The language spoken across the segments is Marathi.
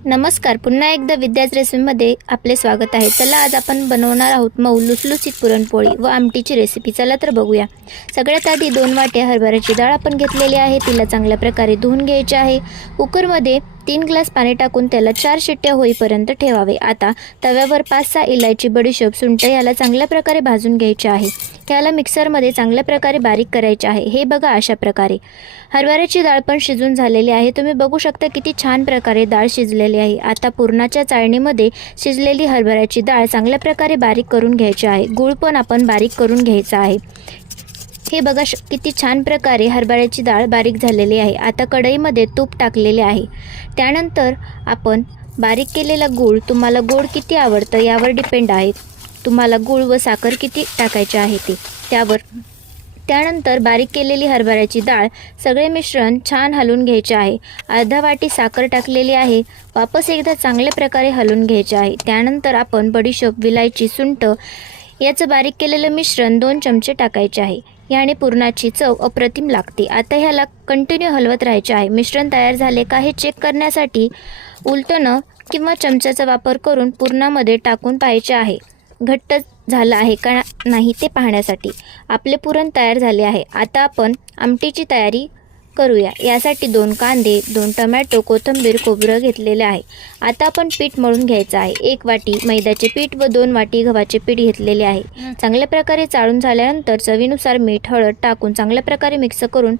नमस्कार, पुन्हा एकदा विद्याच रेसिपीमध्ये आपले स्वागत आहे। चला आज आपण बनवणार आहोत मऊ लुसलुसीत पुरणपोळी व आमटीची रेसिपी। चला तर बघूया। सगळ्यात आधी 2 वाट्या हरभऱ्याची डाळ आपण घेतलेली आहे, तिला चांगल्या प्रकारे धुवून घ्यायची आहे। कुकरमध्ये 3 ग्लास पाणी टाकून त्याला 4 शिट्ट्या होईपर्यंत ठेवावे। आता तव्यावर 5-6 इलायची, बडीशेप, सुंठ याला चांगल्या प्रकारे भाजून घ्यायचे आहे। त्याला मिक्सरमध्ये चांगल्या प्रकारे बारीक करायचे आहे। हे बघा अशा प्रकारे। हरभऱ्याची डाळ पण शिजून झालेली आहे। तुम्ही बघू शकता किती छान प्रकारे डाळ शिजलेली आहे। आता पुरणाच्या चाळणीमध्ये शिजलेली हरभऱ्याची डाळ चांगल्या प्रकारे बारीक करून घ्यायची आहे। गूळ पण आपण बारीक करून घ्यायचा आहे। हे बघा किती छान प्रकारे हरभऱ्याची डाळ बारीक झालेली आहे। आता कढईमध्ये तूप टाकलेले आहे। त्यानंतर आपण बारीक केलेला गूळ, तुम्हाला गोड किती आवडतं यावर डिपेंड आहे। तुम्हाला गूळ व साखर किती टाकायचे आहे ते त्यावर। त्यानंतर बारीक केलेली हरभऱ्याची डाळ सगळे मिश्रण छान हलवून घ्यायचे आहे। अर्धा वाटी साखर टाकलेली आहे। वापस एकदा चांगल्या प्रकारे हलवून घ्यायचे आहे। त्यानंतर आपण बडीशेप, विलायची, सुंठ याचं बारीक केलेलं मिश्रण 2 चमचे टाकायचे आहे। याने पुरणाची चव अप्रतिम लागते। आता ह्याला कंटिन्यू हलवत राहायचे आहे। मिश्रण तयार झाले का हे चेक करण्यासाठी उलटणं किंवा चमच्याचा वापर करून पुरणामध्ये टाकून पाहायचे आहे। घट्ट झालं आहे का नाही ते पाहण्यासाठी। आपले पुरण तयार झाले आहे। आता आपण आमटीची तयारी करूया। यासाठी 2 कांदे, 2 टोमॅटो, कोथिंबीर, खोबरं घेतलेले आहे। आता आपण पीठ मळून घ्यायचं आहे। 1 वाटी मैद्याचे पीठ व 2 वाटी गव्हाचे पीठ घेतलेले आहे। चांगल्या प्रकारे चाळून झाल्यानंतर चवीनुसार मीठ, हळद टाकून चांगल्या प्रकारे मिक्स करून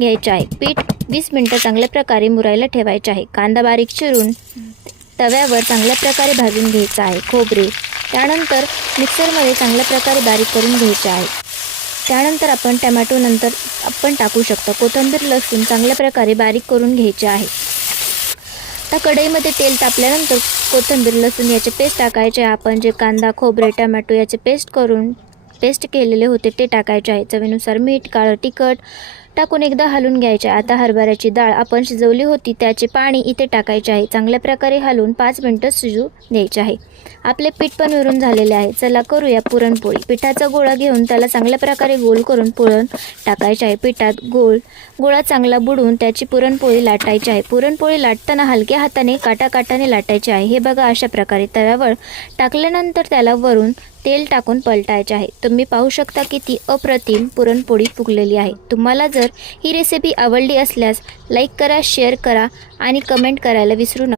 घ्यायचे आहे। पीठ 20 मिनिटं चांगल्या प्रकारे मुरायला ठेवायचे आहे। कांदा बारीक चिरून तव्यावर चांगल्या प्रकारे भाजून घ्यायचा आहे। खोबरे त्यानंतर मिक्सरमध्ये चांगल्या प्रकारे बारीक करून घ्यायचे आहे। त्यानंतर आपण टोमॅटो नंतर आपण टाकू शकतो। कोथिंबीर, लसूण चांगल्या प्रकारे बारीक करून घ्यायचे आहे। आता कढईमध्ये तेल तापल्यानंतर कोथिंबीर, लसूण याचे पेस्ट टाकायचे आहे। आपण जे कांदा, खोबरे, टोमॅटो याचे पेस्ट केलेले होते ते टाकायचे आहे। चवीनुसार मीठ, काळं तिखट टाकून एकदा हलवून घ्यायचे। आता हरभऱ्याची डाळ आपण शिजवली होती त्याचे पाणी इथे टाकायचे आहे। चांगल्या प्रकारे हलवून 5 मिनिटं शिजू द्यायचे आहे। आपले पीठ पण विरून झालेले आहे। चला करूया पुरणपोळी। पिठाचा गोळा घेऊन त्याला चांगल्या प्रकारे गोल करून पुरण टाकायचे आहे। पिठात गोळा चांगला बुडवून त्याची पुरणपोळी लाटायची आहे। पुरणपोळी लाटताना हलक्या हाताने काटाने लाटायचे आहे। हे बघा अशा प्रकारे। तव्यावर टाकल्यानंतर त्याला वरून तेल टाकून पलटायचे आहे। तुम्ही पाहू शकता किती अप्रतिम पुरणपोळी फुगलेली आहे। तुम्हाला जर ही रेसिपी आवडली असल्यास लाईक करा, शेअर करा आणि कमेंट करायला विसरू नका।